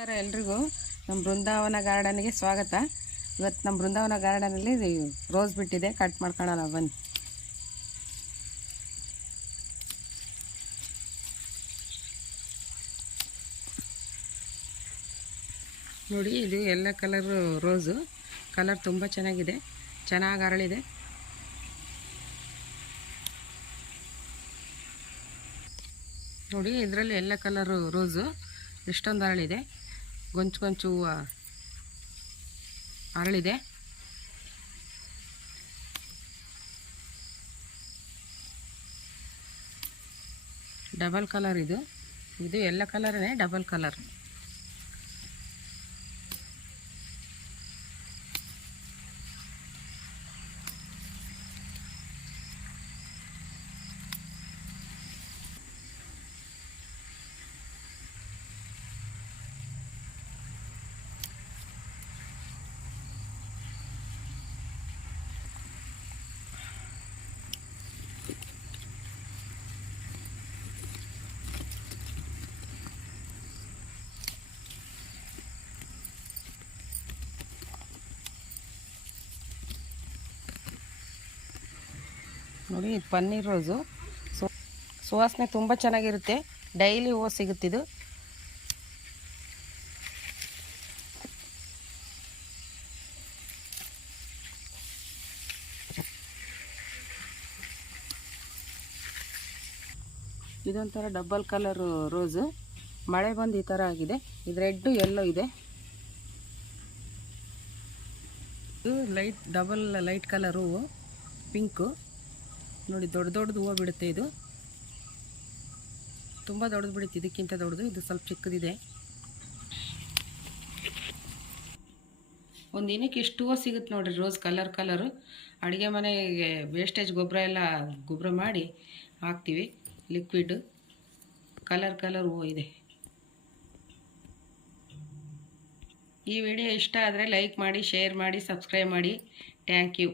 ನಮಸ್ಕಾರ ಎಲ್ರಿಗೂ ನಮ್ಮ ಬೃಂದಾವನ ಗಾರ್ಡನ್ಗೆ ಸ್ವಾಗತ. ಇವತ್ತು ನಮ್ಮ ಬೃಂದಾವನ ಗಾರ್ಡನಲ್ಲಿ ರೋಸ್ ಬಿಟ್ಟಿದೆ, ಕಟ್ ಮಾಡ್ಕೊಳ್ಳೋಣ ಬನ್ನಿ. ನೋಡಿ, ಇದು ಎಲ್ಲ ಕಲರ್ ರೋಸು. ಕಲರ್ ತುಂಬ ಚೆನ್ನಾಗಿದೆ, ಚೆನ್ನಾಗಿ ಅರಳಿದೆ. ನೋಡಿ, ಇದರಲ್ಲಿ ಎಲ್ಲ ಕಲರು ರೋಸು ಎಷ್ಟೊಂದು ಅರಳಿದೆ. ಗೊಂಚು ಗೊಂಚು ಹೂವು ಅರಳಿದೆ. ಡಬಲ್ ಕಲರ್ ಇದು ಎಲ್ಲ ಕಲರೇ ಡಬಲ್ ಕಲರ್. ನೋಡಿ, ಇದು ಪನ್ನೀರ್ ರೋಸು. ಸುವಾಸನೆ ತುಂಬ ಚೆನ್ನಾಗಿರುತ್ತೆ. ಡೈಲಿ ಹೂವು ಸಿಗುತ್ತಿದ್ದು. ಇದೊಂಥರ ಡಬಲ್ ಕಲರ್ ರೋಸು. ಮಳೆ ಬಂದು ಈ ಥರ ಆಗಿದೆ. ಇದು ರೆಡ್ಡು ಎಲ್ಲೋ ಇದೆ. ಇದು ಡಬಲ್ ಲೈಟ್ ಕಲರ್ ಹೂವು, ಪಿಂಕು. ನೋಡಿ, ದೊಡ್ಡದು ಹೂವು ಬಿಡುತ್ತೆ. ಇದು ತುಂಬ ದೊಡ್ಡದು ಬಿಡುತ್ತೆ, ಇದಕ್ಕಿಂತ ದೊಡ್ಡದು. ಇದು ಸ್ವಲ್ಪ ಚಿಕ್ಕದಿದೆ. ಒಂದು ದಿನಕ್ಕೆ ಇಷ್ಟು ಹೂವು ಸಿಗುತ್ತೆ ನೋಡಿರಿ, ರೋಸ್ ಕಲರು. ಅಡುಗೆ ಮನೆಗೆ ವೇಸ್ಟೇಜ್ ಗೊಬ್ಬರ ಮಾಡಿ ಹಾಕ್ತೀವಿ. ಲಿಕ್ವಿಡ್ ಕಲರ್ ಹೂವು ಇದೆ. ಈ ವಿಡಿಯೋ ಇಷ್ಟ ಆದರೆ ಲೈಕ್ ಮಾಡಿ, ಶೇರ್ ಮಾಡಿ, ಸಬ್ಸ್ಕ್ರೈಬ್ ಮಾಡಿ. Thank you.